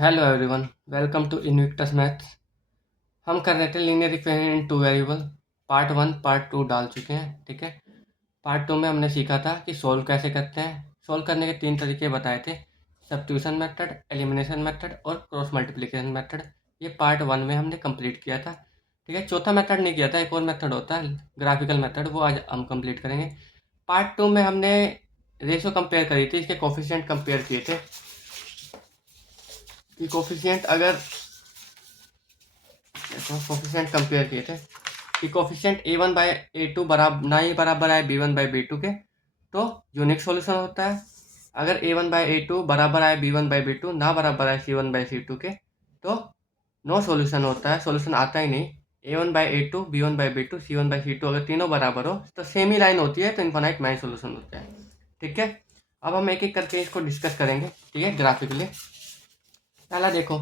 Hello everyone, welcome to Invictus maths. हम कर रहे थे linear equation in two variable. Part one part two डाल चुके हैं, ठीक है। पार्ट टू में हमने सीखा था कि सोल्व कैसे करते हैं। सोल्व करने के 3 तरीके बताए थे: सब्स्टिट्यूशन मेथड, एलिमिनेशन मेथड और क्रॉस मल्टीप्लिकेशन मेथड। ये पार्ट वन में हमने कंप्लीट किया था, ठीक है। चौथा मेथड नहीं किया था, एक और मेथड होता है ग्राफिकल मेथड, वो आज हम कंप्लीट करेंगे। पार्ट टू में हमने रेशो कंपेयर करी थी, इसके कोफिशिएंट कंपेयर किए थे कि कोफिशिएंट अगर कोफिशिएंट कंपेयर किए थे कि कोफिशिएंट a1 बाय a2 बराबर ना ही बराबर है b1 बाय b2 के, तो यूनिक सॉल्यूशन होता है। अगर a1 बाय a2 बराबर है b1 बाय b2 ना बराबर है c1 बाय c2 के, तो नो सॉल्यूशन होता है, सॉल्यूशन आता ही नहीं। a1 bye a2 b1 bye b2 c1 bye c2 अगर तीनों बराबर हो तो सेम ही लाइन होती है, तो इनफाइनाइट मैच सॉल्यूशन होता है, ठीक है। अब हम एक एक करके इसको डिस्कस करेंगे, ठीक है, ग्राफिकली। पहला देखो,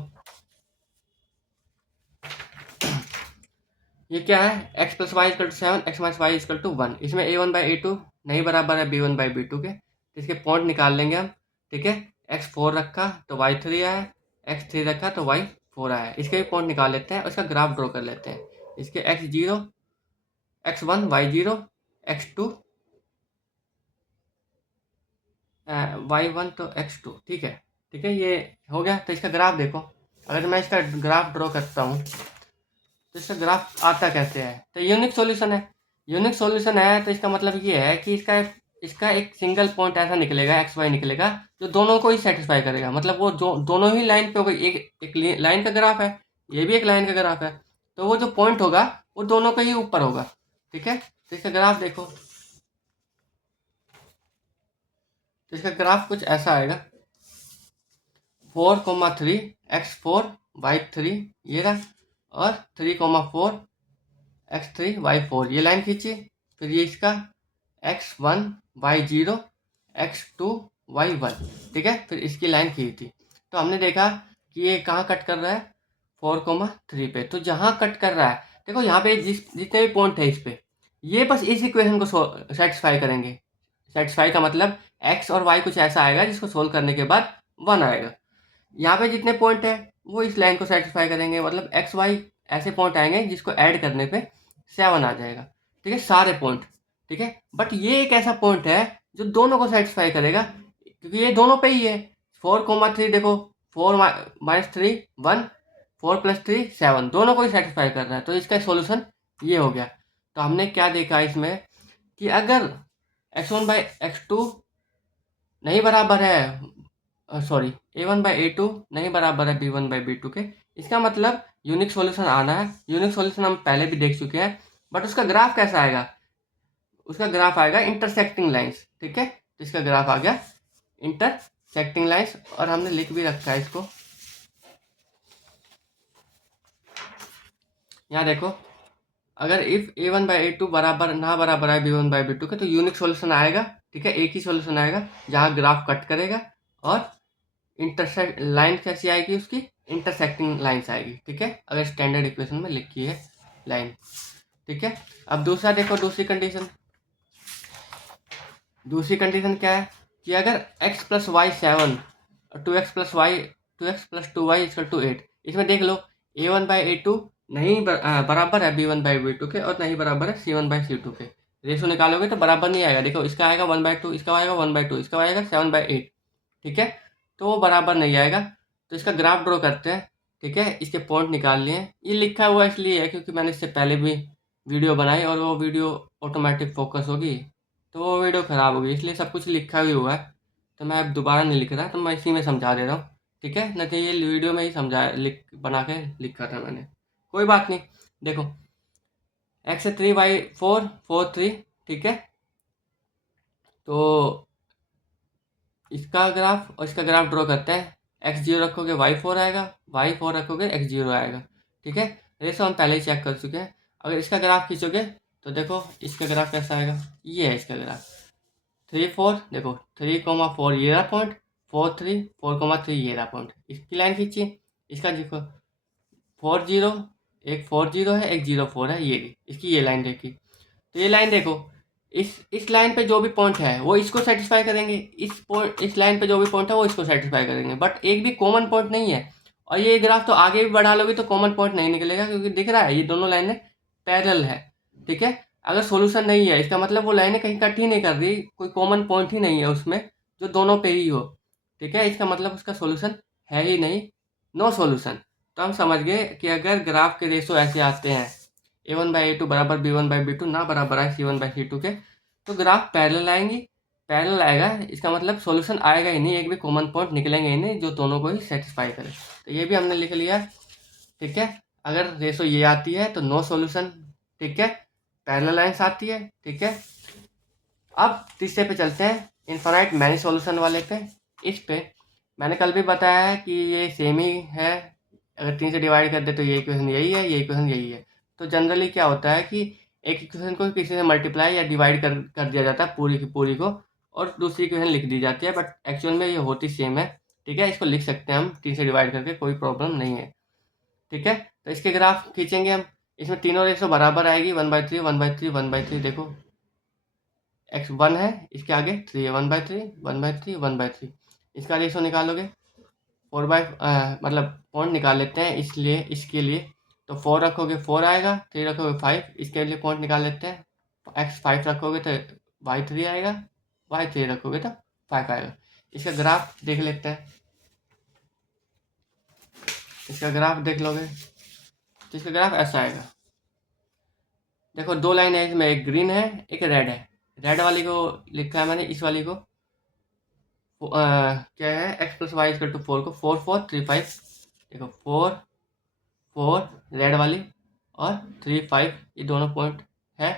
ये क्या है, x plus y is equal to 7, x minus y is equal to 1। इसमें a1 बाई a2 नहीं बराबर है b1 बाई b2 के, तो इसके पॉइंट निकाल लेंगे हम, ठीक है। x4 रखा तो y3 आया, x3 रखा तो y4 आया। इसके भी पॉइंट निकाल लेते हैं और इसका ग्राफ ड्रॉ कर लेते हैं। इसके x0, x1, y0, x2, y1 तो x2, ठीक है, ठीक है, ये हो गया। तो इसका ग्राफ देखो, अगर मैं इसका ग्राफ ड्रॉ करता हूँ तो इसका ग्राफ आता कैसे है, तो यूनिक सॉल्यूशन है। यूनिक सॉल्यूशन है तो इसका मतलब ये है कि इसका एक सिंगल पॉइंट ऐसा निकलेगा, एक्स वाई निकलेगा, जो दोनों को ही सेटिस्फाई करेगा। मतलब वो दोनों ही लाइन पे होगा। एक लाइन का ग्राफ है, ये भी एक लाइन का ग्राफ है, तो वो जो पॉइंट होगा वो दोनों के ही ऊपर होगा, ठीक है। तो इसका ग्राफ देखो, तो इसका ग्राफ कुछ ऐसा आएगा, 4,3 x4 y3 ये रहा, और 3,4 x3 y4 ये लाइन खींची। फिर ये इसका x1 y0 x2 y1, ठीक है, फिर इसकी लाइन खींची। तो हमने देखा कि ये कहाँ कट कर रहा है, 4,3 पे। तो जहाँ कट कर रहा है, देखो यहाँ पे जितने भी पॉइंट है इस पे, ये बस इस इक्वेशन को सेटिस्फाई करेंगे। सेटिस्फाई का मतलब x और y कुछ ऐसा आएगा जिसको सोल्व करने के बाद 1 आएगा। यहाँ पे जितने पॉइंट है वो इस लाइन को सेटिस्फाई करेंगे, मतलब एक्स वाई ऐसे पॉइंट आएंगे जिसको ऐड करने पे 7 आ जाएगा, ठीक है, सारे पॉइंट, ठीक है। बट ये एक ऐसा पॉइंट है जो दोनों को सेटिस्फाई करेगा, क्योंकि ये दोनों पे ही है। 4,3 देखो, 4 माइनस 3 1, 4 प्लस 3 7, दोनों को ही सेटिस्फाई कर रहा है, तो इसका सोल्यूशन ये हो गया। तो हमने क्या देखा इसमें कि अगर x1 बाई x2 नहीं बराबर है, सॉरी, a1 बाई a2 नहीं बराबर है b1 बाई b2 के, इसका मतलब यूनिक सॉल्यूशन आना है। यूनिक सॉल्यूशन हम पहले भी देख चुके हैं, बट उसका ग्राफ कैसा आएगा, उसका ग्राफ आएगा इंटरसेक्टिंग लाइंस, ठीक है। तो इसका ग्राफ आ गया इंटरसेक्टिंग लाइंस, और हमने लिख भी रखा है इसको, यहाँ देखो, अगर इफ a1 बाई a2 बराबर ना बराबर है b1 बाई b2 के, तो यूनिक सॉल्यूशन आएगा, ठीक है, एक ही सॉल्यूशन आएगा जहाँ ग्राफ कट करेगा, और इंटरसेक्ट लाइन कैसी आएगी, उसकी इंटरसेक्टिंग लाइन्स आएगी, ठीक है, अगर स्टैंडर्ड इक्वेशन में लिखी है लाइन, ठीक है। अब दूसरा देखो, दूसरी कंडीशन क्या है कि अगर x प्लस वाई 7 और 2x प्लस वाई 2x प्लस 2y इक्वल टू 8, इसमें देख लो a1 बाई a2 नहीं बराबर है b1 बाई b2 के, और नहीं बराबर है c1 बाई c2 के। रेशो निकालोगे तो बराबर नहीं आएगा, देखो इसका आएगा 1/2, इसका आएगा 1/2, इसका आएगा 7/8, ठीक है, तो वो बराबर नहीं आएगा। तो इसका ग्राफ ड्रॉ करते हैं, ठीक है, इसके पॉइंट निकाल लिए। ये लिखा हुआ इसलिए है क्योंकि मैंने इससे पहले भी वीडियो बनाई, और वो वीडियो ऑटोमेटिक फोकस होगी तो वो वीडियो ख़राब होगी, इसलिए सब कुछ लिखा भी हुआ है। तो मैं अब दोबारा नहीं लिख रहा, तो मैं इसी में समझा दे रहा हूँ, ठीक है, नहीं तो ये वीडियो में ही बना के लिखा था मैंने, कोई बात नहीं। देखो x3 y4 4 3, ठीक है, तो इसका ग्राफ और इसका ग्राफ ड्रॉ करते हैं। x0 रखोगे y4 आएगा, y4 रखोगे x0 आएगा, ठीक है। रेशो हम पहले ही चेक कर चुके हैं। अगर इसका ग्राफ खींचोगे तो देखो इसका ग्राफ कैसा आएगा, ये है इसका ग्राफ, 3 4, देखो 3,4 ये रहा पॉइंट, 4 3 4,3 ये रहा पॉइंट, इसकी लाइन खींचिए। इसका देखो 4 0, एक 4 0 है, एक 0 4 है, ये इसकी ये लाइन देखी, तो ये लाइन देखो, इस लाइन पे जो भी पॉइंट है वो इसको सेटिस्फाई करेंगे, इस लाइन पे जो भी पॉइंट है वो इसको सेटिस्फाई करेंगे, बट एक भी कॉमन पॉइंट नहीं है। और ये ग्राफ तो आगे भी बढ़ा लोगे तो कॉमन पॉइंट नहीं निकलेगा, क्योंकि दिख रहा है ये दोनों लाइनें पैरेलल है। ठीक है, अगर सॉल्यूशन नहीं है इसका मतलब वो लाइनें कहीं कट ही नहीं कर रही, कोई कॉमन पॉइंट ही नहीं है उसमें जो दोनों पे ही हो। ठीक है, इसका मतलब उसका सॉल्यूशन है ही नहीं, नो सॉल्यूशन। तो हम समझ गए कि अगर ग्राफ के रेशो ऐसे आते हैं a1/a2 बराबर b1/b2 ना बराबर है c1/c2 के, तो ग्राफ पैरेलल आएंगी। पैरेलल आएगा इसका मतलब सॉल्यूशन आएगा ही नहीं, एक भी कॉमन पॉइंट निकलेंगे ही नहीं जो दोनों को ही सेटिस्फाई करे। तो ये भी हमने लिख लिया। ठीक है, अगर रेशो ये आती है तो नो सॉल्यूशन। ठीक है, पैरेलल लाइंस आती है। ठीक है, अब तीसरे पे चलते हैं, इनफाइनाइट मैनी सॉल्यूशन वाले पे। इस पे मैंने कल भी बताया है कि ये सेम ही है, अगर 3 से डिवाइड कर दे तो ये इक्वेशन यही है, ये इक्वेशन यही है। तो जनरली क्या होता है कि एक इक्वेशन को किसी से मल्टीप्लाई या डिवाइड कर दिया जाता है पूरी की पूरी को, और दूसरी इक्वेशन लिख दी जाती है, बट एक्चुअल में ये होती सेम है। ठीक है, इसको लिख सकते हैं हम 3 से डिवाइड करके, कोई प्रॉब्लम नहीं है। ठीक है, तो इसके ग्राफ खींचेंगे हम, इसमें तीनों रेशो बराबर आएगी, 1/3 1/3 1/3। देखो x1 है, इसके आगे 3 है, 1/3 1/3 1/3। इसका रेशो निकालोगे 4 मतलब पॉइंट निकाल लेते हैं, इसलिए इसके लिए तो 4 रखोगे 4 आएगा, 3 रखोगे 5, इसके लिए पॉइंट निकाल लेते हैं। x5 रखोगे तो y3 आएगा, y3 रखोगे तो 5 आएगा। इसका ग्राफ देख लेते हैं। इसका ग्राफ देख लोगे तो इसका ग्राफ ऐसा आएगा। देखो दो लाइन है इसमें, एक ग्रीन है एक रेड है। रेड वाली को लिखा है मैंने, इस वाली को क्या है, x+y=4 को 4 4 3 5। देखो 4 4 रेड वाली और 3 5, ये दोनों पॉइंट है।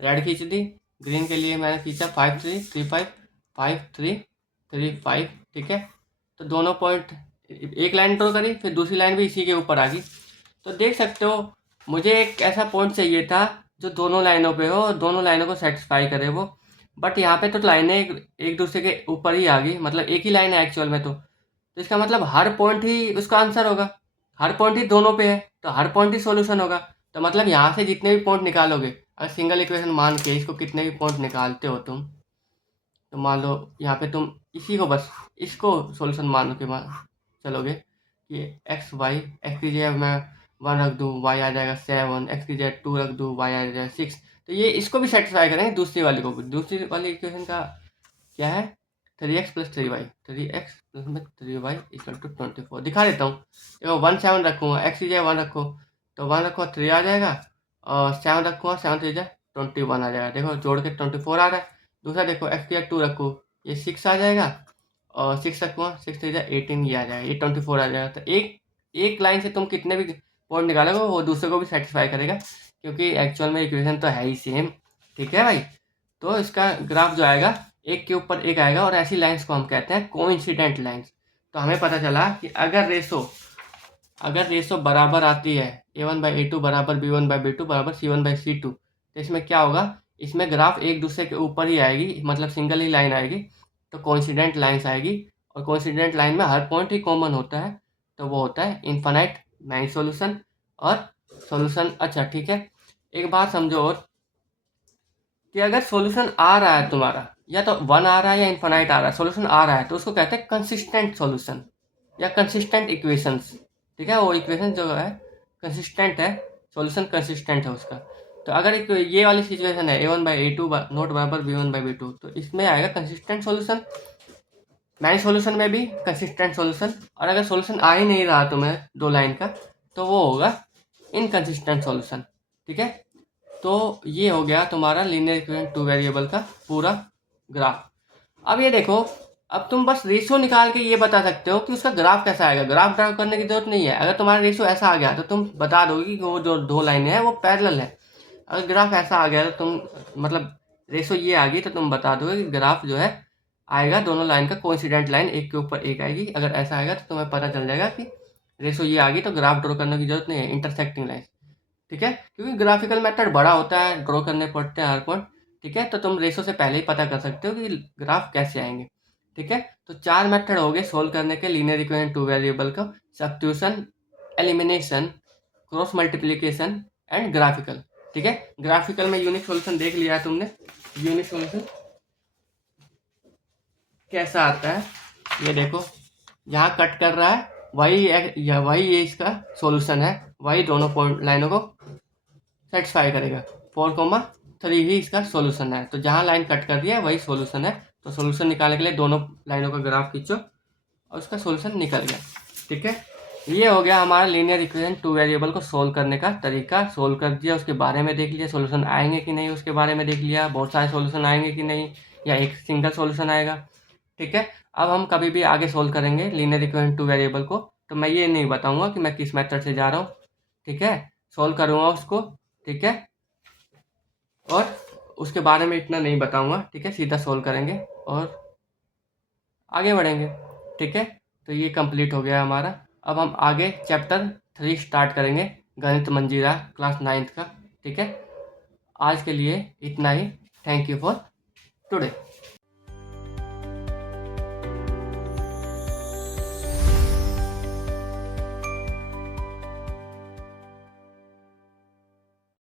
रेड खींच दी, ग्रीन के लिए मैंने खींचा 5 3 3 5 5 3 3 5। ठीक है, तो दोनों पॉइंट, एक लाइन ड्रॉ करी फिर दूसरी लाइन भी इसी के ऊपर आ गई। तो देख सकते हो मुझे एक ऐसा पॉइंट चाहिए था जो दोनों लाइनों पे हो, दोनों लाइनों को सेटिस्फाई करे वो, बट यहाँ पे तो लाइनें एक दूसरे के ऊपर ही आ गई, मतलब एक ही लाइन है एक्चुअल में। तो इसका मतलब हर पॉइंट ही उसका आंसर होगा, हर पॉइंट ही दोनों पे है तो हर पॉइंट ही सॉल्यूशन होगा। तो मतलब यहाँ से जितने भी पॉइंट निकालोगे, अगर सिंगल इक्वेशन मान के इसको कितने भी पॉइंट निकालते हो तुम, तो मान लो यहाँ पे तुम इसी को बस इसको सॉल्यूशन मान के चलोगे कि एक्स वाई, एक्स की जगह मैं 1 रख दूँ वाई आ जाएगा 7, एक्स की जगह 2 रख दूँ वाई आ जाएगा 6। तो ये इसको भी सेटिस्फाई करेंगे, दूसरी वाली को भी। दूसरी वाली इक्वेशन का क्या है, 3x + 3y, 3x + 3y = 24। दिखा देता हूँ, देखो 1 7 रखूँगा, एक्स की जगह 1 रखो तो 1 रखो 3 आ जाएगा, और 7 रखूँगा 7 3 21 आ जाएगा। देखो जोड़ के 24 आ रहा है। दूसरा देखो एक्स की जगह 2 रखो, ये 6 आ जाएगा, और 6 रखूँगा 6 3 18, ये आ जाएगा, ये 24 आ जाएगा। तो एक लाइन से तुम कितने भी पॉइंट निकालोगे वो दूसरे को भी सेटिस्फाई करेगा, क्योंकि एक्चुअल में इक्वेशन तो है ही सेम। ठीक है भाई, तो इसका ग्राफ जो आएगा एक के ऊपर एक आएगा, और ऐसी लाइंस को हम कहते हैं कोइंसिडेंट लाइंस। तो हमें पता चला कि अगर रेशो बराबर आती है a1/a2 बराबर b1/b2 बराबर c1/c2, तो इसमें क्या होगा, इसमें ग्राफ एक दूसरे के ऊपर ही आएगी, मतलब सिंगल ही लाइन आएगी, तो कोइंसिडेंट लाइंस आएगी। और कोइंसिडेंट लाइन में हर पॉइंट ही कॉमन होता है, तो वो होता है इनफाइनाइट मैनी सॉल्यूशन और सॉल्यूशन। अच्छा ठीक है, एक बात समझो और, कि अगर सॉल्यूशन आ रहा है तुम्हारा, या तो 1 आ रहा है या इनफाइनाइट आ रहा है, सॉल्यूशन आ रहा है, तो उसको कहते हैं कंसिस्टेंट सॉल्यूशन या कंसिस्टेंट इक्वेशंस। ठीक है, वो इक्वेशन जो है कंसिस्टेंट है, सॉल्यूशन कंसिस्टेंट है उसका। तो अगर एक ये वाली सिचुएशन है a1/a2 नॉट बराबर b1/b2, तो इसमें आएगा कंसिस्टेंट सॉल्यूशन। मैनी सॉल्यूशन में भी कंसिस्टेंट सॉल्यूशन। और अगर सॉल्यूशन आ ही नहीं रहा तुम्हें दो लाइन का, तो वो होगा इनकंसिस्टेंट सॉल्यूशन। ठीक है, तो ये हो गया तुम्हारा लीनियर इक्वेशन 2 वेरिएबल का पूरा ग्राफ। अब ये देखो, अब तुम बस रेशो निकाल के ये बता सकते हो कि उसका ग्राफ कैसा आएगा, ग्राफ ड्रा करने की जरूरत नहीं है। अगर तुम्हारा रेशो ऐसा आ गया तो तुम बता दोगे कि वो जो दो लाइनें हैं वो पैरेलल है। अगर ग्राफ ऐसा आ गया तो तुम, मतलब रेशो ये आ गई तो तुम बता दोगे कि ग्राफ जो है आएगा दोनों लाइन का कोइंसिडेंट लाइन एक के ऊपर एक आएगी। अगर ऐसा आएगा तो तुम्हें पता चल जाएगा कि रेशो ये आ गई, तो ग्राफ ड्रॉ करने की जरूरत नहीं है, इंटरसेक्टिंग लाइन। ठीक है, क्योंकि ग्राफिकल मेथड बड़ा होता है, ड्रॉ करने पड़ते हैं हर पॉइंट। ठीक है, तो तुम रेशो से पहले ही पता कर सकते हो कि ग्राफ कैसे आएंगे। ठीक है, तो 4 मेथड हो गए सोल्व करने के लीनियर इक्वेशन 2 वेरिएबल का, substitution, elimination, cross multiplication and graphical. ठीक है, ग्राफिकल में यूनिक सॉल्यूशन देख लिया है तुमने। यूनिक सॉल्यूशन कैसा आता है, ये देखो यहाँ कट कर रहा है वही ये इसका सॉल्यूशन है, वही दोनों पॉइंट लाइनों को सेटिस्फाई करेगा। 4,3 ही इसका सॉल्यूशन है, तो जहाँ लाइन कट कर रही है वही सॉल्यूशन है। तो सॉल्यूशन निकालने के लिए दोनों लाइनों का ग्राफ खींचो और उसका सॉल्यूशन निकल गया। ठीक है, ये हो गया हमारा लीनियर इक्वेशन टू वेरिएबल को सोल्व करने का तरीका। सोल्व कर दिया, उसके बारे में देख लिया, सॉल्यूशन आएंगे कि नहीं उसके बारे में देख लिया, बहुत सारे सॉल्यूशन आएंगे कि नहीं, या एक सिंगल सॉल्यूशन आएगा। ठीक है, अब हम कभी भी आगे सोल्व करेंगे लीनियर इक्वेशन टू वेरिएबल को, तो मैं ये नहीं बताऊंगा कि मैं किस मेथड से जा रहा हूँ। ठीक है, सोल्व करूँगा उसको। ठीक है, और उसके बारे में इतना नहीं बताऊंगा। ठीक है, सीधा सोल्व करेंगे और आगे बढ़ेंगे। ठीक है, तो ये कंप्लीट हो गया हमारा। अब हम आगे चैप्टर 3 स्टार्ट करेंगे, गणित मंजीरा क्लास 9th का। ठीक है, आज के लिए इतना ही। Thank you for today.